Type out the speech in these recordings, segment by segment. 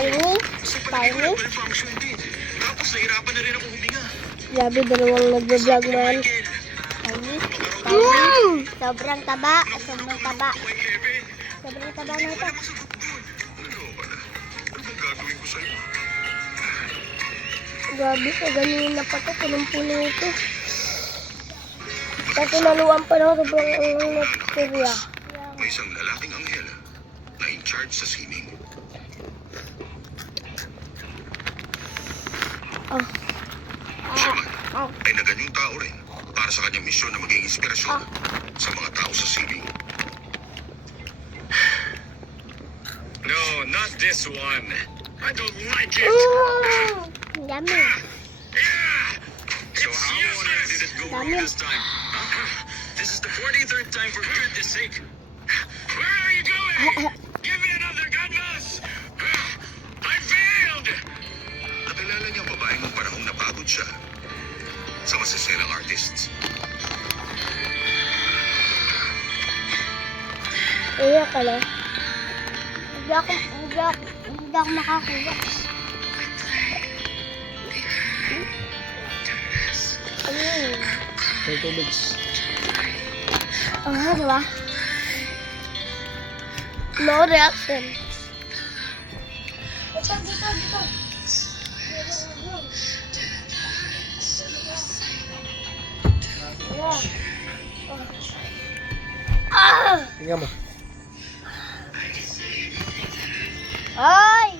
Tiny. Tiny. Malfunction din. Tapos nahirapan na rin ako huminga. Grabe, dalawang nagbablog man. Tiny. Sobrang taba. Sobrang taba. Sobrang taba na ito. Ano bang gagawin ko sa'yo? Grabe, sa ganyan na pa ito. Punong-puno ito. Kasi naluan pa na sobrang bacteria. May isang lalaking anghel na in charge sa swimming. Siya man ay naganyong tao rin para sa kanyang misyon na maging inspirasyon sa mga tao sa swimming. No, not this one. I don't like it. Dami. So how on earth did it go wrong this time? This is the 43rd time for goodness sake. Where are you going? Give me another canvas. I failed. Nakilala niya ang babae ng panahong napagod siya sa masaselang artists. Iya pala. Hindi ako makakuha. Ayun. May tubig. Diba? No reaction. Dito. Tingnan mo. Ay!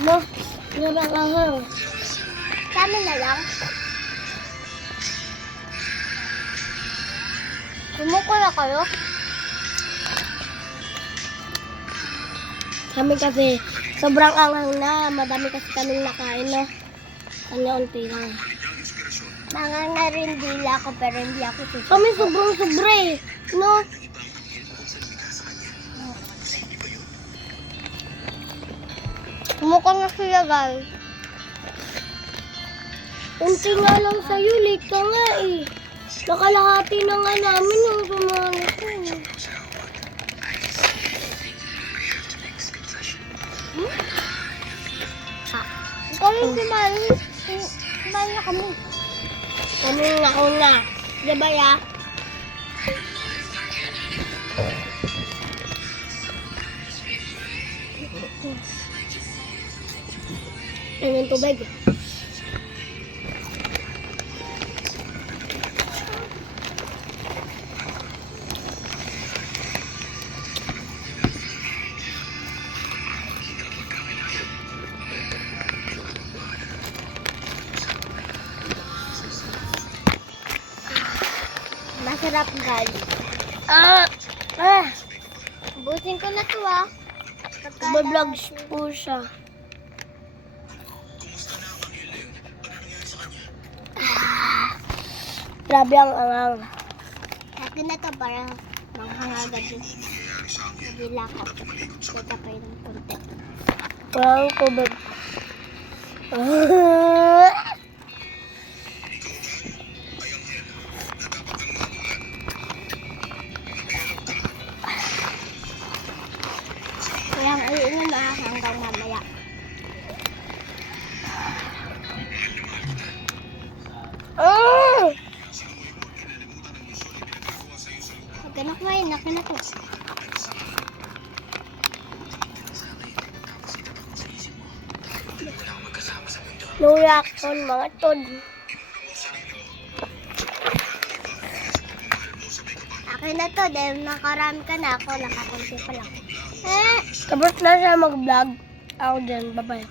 No, narang sa amin na lang. Kumuko na kayo? Kami kasi sobrang anghang na. Madami kasi kaming nakain, no? Unti lang. Nangang na rin dila ko pero hindi ako susunod. Kami sobrang sobra eh. No? Kumuha na siya, guys. Unti nga lang sa'yo. Late ka nga eh. Nakalahati na nga namin yung sumano ko. Kami sumano. Sumano na kami. Kami ako na. Diba ya? Ang tubig. Masarap, guys. Busin ko na to, Vlogs po siya. Grabe ang angang. Akin na to para manghangaga din. Nabila ko. Kita pa yun ng konti. Parang tubig. Kaya ang iinom na hanggang mamaya. Akin na to. No reaction, mga tod. Akin na to, dahil nakarami ka na ako, nakakunti pa lang. Tapos na siya mag-vlog. Ako din, bye-bye.